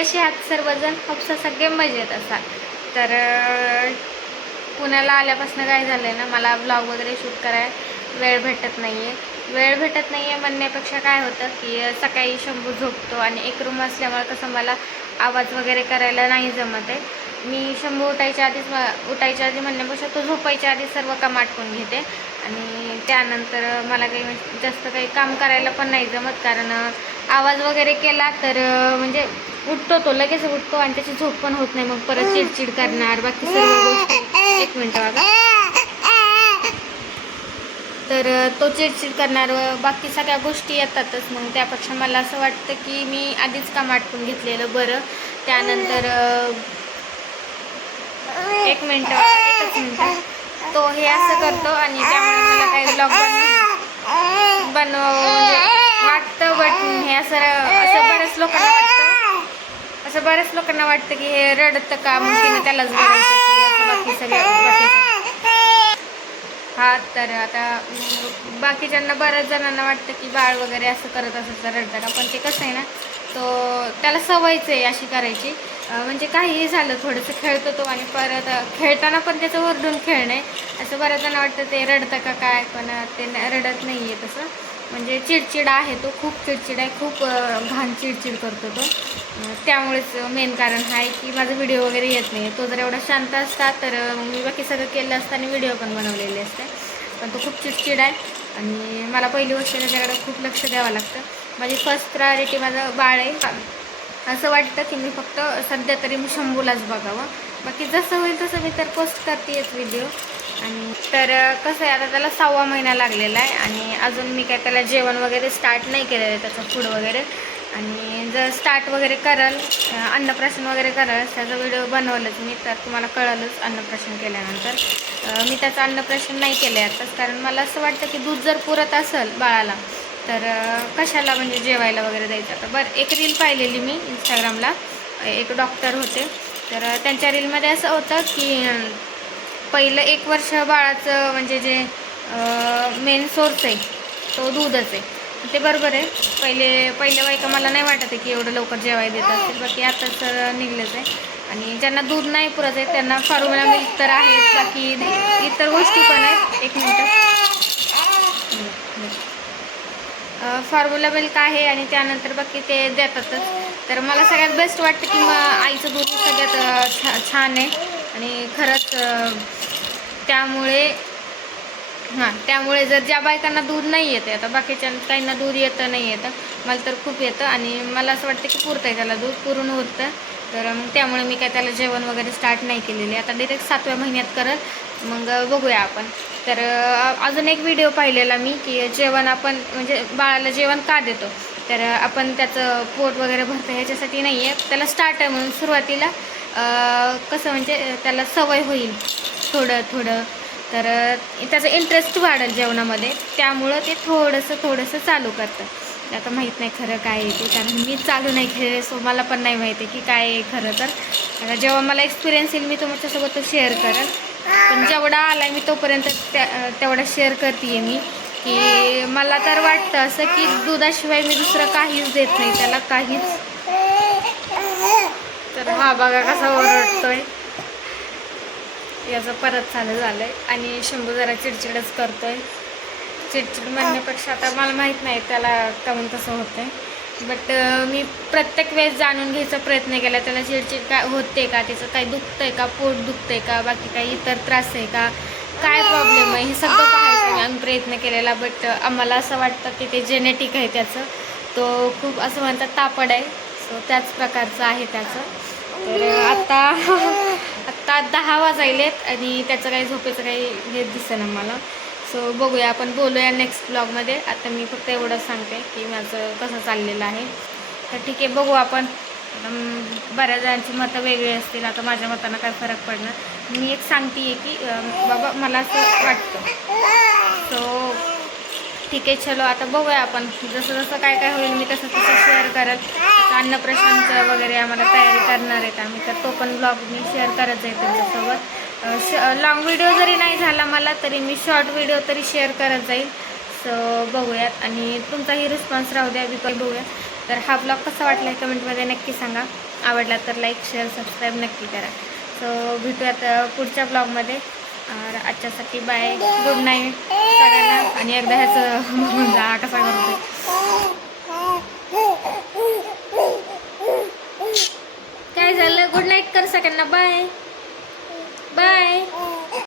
कसे आहात सर्वजण? खूप सगळे मजेत असाल. तर पुण्याला आल्यापासून काय झालं आहे ना, मला ब्लॉग वगैरे शूट करायला वेळ भेटत नाही आहे. म्हणण्यापेक्षा काय होतं की सकाळी शंभू झोपतो आणि एक रूम असल्यामुळे कसं मला आवाज वगैरे करायला नाही जमत आहे. मी शंभू उठायच्या आधी म्हणण्यापेक्षा तो झोपायच्या आधी सर्व काम आटपून घेते आणि त्यानंतर मला काही जास्त काही काम करायला पण नाही जमत, कारण आवाज वगैरे केला तर म्हणजे उठतो, तो लगेच उठतो आणि त्याची झोप पण होत नाही. मग परत चिडचिड करणार, बाकी सर्व गोष्टी. एक मिनटं बघा. तर तो चिडचिड करणार, बाकी सगळ्या गोष्टी येतातच. मग त्यापेक्षा मला असं वाटतं की मी आधीच काम आटपून घेतलेलं बरं. त्यानंतर एकच मिनटं. तो हे असं करतो आणि त्यामुळे मला काही ब्लॉग बनवावं म्हणजे वाटतं. बट हे असं बऱ्याच लोकांना वाटतं की हे रडतं का, मग तिने त्यालाच बघायचं, बाकी हा. तर आता बाकीच्यांना बऱ्याच जणांना वाटतं की बाळ वगैरे असं करत असं तर रडतं का, पण ते कसं आहे ना, तो त्याला सवयच आहे अशी करायची. म्हणजे काहीही झालं थोडंसं खेळतो तो आणि परत खेळताना पण त्याचं वरडून खेळणं आहे. असं बऱ्याच जणांना वाटतं ते रडतं का काय, पण ते रडत नाही आहे तसं. म्हणजे चिडचिड आहे, तो खूप चिडचिड आहे, खूप घाण चिडचिड करतो तो. त्यामुळेच मेन कारण आहे की माझा व्हिडिओ वगैरे येत नाही. तो जर एवढा शांत असता तर मी बाकी सगळं केलं असतं आणि व्हिडिओ पण बनवलेले असते. पण तो खूप चिडचिड आहे आणि मला पहिली गोष्ट त्याच्याकडे खूप लक्ष द्यावं लागतं. माझी फर्स्ट प्रायोरिटी माझं बाळ आहे. असं वाटतं की मी फक्त सध्या तरी मी शंभूलाच बघावं, बाकी जसं होईल तसं मी तर पोस्ट करतेच व्हिडिओ. आणि तर कसं आहे, आता त्याला 6वा महिना लागलेला आहे आणि अजून मी काय त्याला जेवण वगैरे स्टार्ट नाही केलेलं आहे, त्याचं फूड वगैरे. आणि जर स्टार्ट वगैरे करल, अन्नप्राशन वगैरे करल, त्याचा व्हिडिओ बनवलंच मी तर तुम्हाला कळलंच अन्नप्राशन केल्यानंतर. मी त्याचं अन्नप्राशन नाही केलं आहे आताच, कारण मला असं वाटतं की दूध जर पुरत असेल बाळाला तर कशाला म्हणजे जेवायला वगैरे द्यायचं. आता बरं, एक रील पाहिलेली मी इंस्टाग्रामला, एक डॉक्टर होते, तर त्यांच्या रीलमध्ये असं होतं की पहिलं 1 वर्ष बाळाचं म्हणजे जे मेन सोर्स आहे तो दूधच आहे. ते बरोबर आहे. पहिल्या बायका मला नाही वाटत आहे की एवढं लवकर जेवायला देत असतील, बाकी आताच निघलंच आहे. आणि ज्यांना दूध नाही पुरत आहे त्यांना फॉर्म्युला मिल्क तर आहेच, बाकी इतर गोष्टी पण आहेत. एक मिनटं. फॉर्म्युला मिल्क आहे आणि त्यानंतर बाकी ते देतातच. तर मला सगळ्यात बेस्ट वाटतं की आईचं दूध सगळ्यात छान आहे आणि खरंच त्यामुळे जर ज्या बायकांना दूध नाही येते, आता बाकीच्या काहींना दूध येतं नाही येतं, मला तर खूप येतं आणि मला असं वाटतं की पुरतं आहे त्याला दूध, पुरून होतं. तर मग त्यामुळे मी काय त्याला जेवण वगैरे स्टार्ट नाही केलेले, आता डायरेक्ट 7व्या महिन्यात करत मग बघूया आपण. तर अजून एक व्हिडिओ पाहिलेला मी की जेवण आपण म्हणजे बाळाला जेवण का देतो, तर आपण त्याचं पोट वगैरे भरतं ह्याच्यासाठी नाही आहे, त्याला स्टार्ट आहे म्हणून सुरुवातीला कसं म्हणजे त्याला सवय होईल थोडं, तर त्याचा इंटरेस्ट वाढेल जेवणामध्ये, त्यामुळं ते थोडंसं चालू करतं. आता माहीत नाही खरं काय आहे ते, कारण मी चालू नाही केले, सो मला पण नाही माहिती की काय आहे खरं. तर जेव्हा मला एक्सपिरियन्स येईल मी तुमच्यासोबत तो शेअर करेल, पण जेवढा आला मी तोपर्यंत तेवढा शेअर करते मी. की मला तर वाटतं असं की दुधाशिवाय मी दुसरं काहीच देत नाही त्याला, काहीच. तर हा बघा कसा ओरडतोय, याचं परत चालू झालं आहे आणि शंभू जरा चिडचिडच करतोय. चिडचिड म्हणण्यापेक्षा आता मला माहीत नाही त्याला काहून तसं होतं आहे, बट मी प्रत्येक वेळेस जाणून घ्यायचा प्रयत्न केला त्याला चिडचिड काय होते का, त्याचं काही दुखतं आहे का, पोट दुखतं आहे का, बाकी काही इतर त्रास आहे का, काय प्रॉब्लेम आहे, हे सगळं पाहायचं आम्ही प्रयत्न केलेला. बट आम्हाला असं वाटतं की ते जेनेटिक आहे त्याचं, तो खूप असं म्हणतात तापड आहे, सो त्याच प्रकारचं आहे त्याचं. तर आत्ता 10 वाजायलेत आणि त्याचं काही झोपेचं काही हे दिसेना मला. सो बघूया, आपण बोलूया नेक्स्ट ब्लॉगमध्ये. आता मी फक्त एवढंच सांगते की माझं कसं चाललेलं आहे. तर ठीक आहे, बघू आपण. बऱ्याच जणांची मतं वेगळी असतील, आता माझ्या मतांना काय फरक पडणार. मी एक सांगते आहे की बाबा मला असं वाटतं. सो ठीक आहे, चलो आता बघूया आपण. जसं काय होईल मी तसं शेअर करत. अन्नप्राशनचं वगैरे आम्हाला तयारी करणार आहेत आम्ही, तर तो पण ब्लॉग मी शेअर करत जाईल तुमच्यासोबत. लॉंग व्हिडिओ जरी नाही झाला मला तरी मी शॉर्ट व्हिडिओ तरी शेअर करत जाईल. सो बघूयात आणि तुमचाही रिस्पॉन्स राहू द्या, बघूया. तर हा ब्लॉग कसा वाटला आहे कमेंटमध्ये नक्की सांगा. आवडला तर लाईक शेअर सबस्क्राईब नक्की करा. सो भेटूयात पुढच्या ब्लॉगमध्ये. आजच्यासाठी बाय, गुड नाईट सगळ्यांना. आणि एकदा ह्याचं बघून जा कसा करतो. काय झालं, गुड नाईट कर सगळ्यांना, बाय.